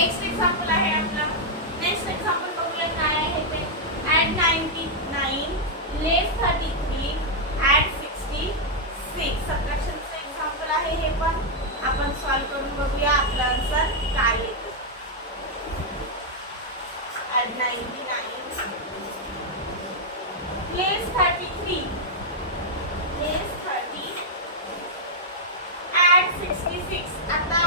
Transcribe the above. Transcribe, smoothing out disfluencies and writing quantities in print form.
Next example आहे आपला. Next example बघूया काय आहे ते. ॲड 99 लेस 33 ॲड 66. सबट्रॅक्शनचं एक्झाम्पल आहे हे पण. आपण सॉल्व करून बघूया आपला आन्सर काय येतो. ॲड 99 लेस 33 लेस 30 ॲड 66. आता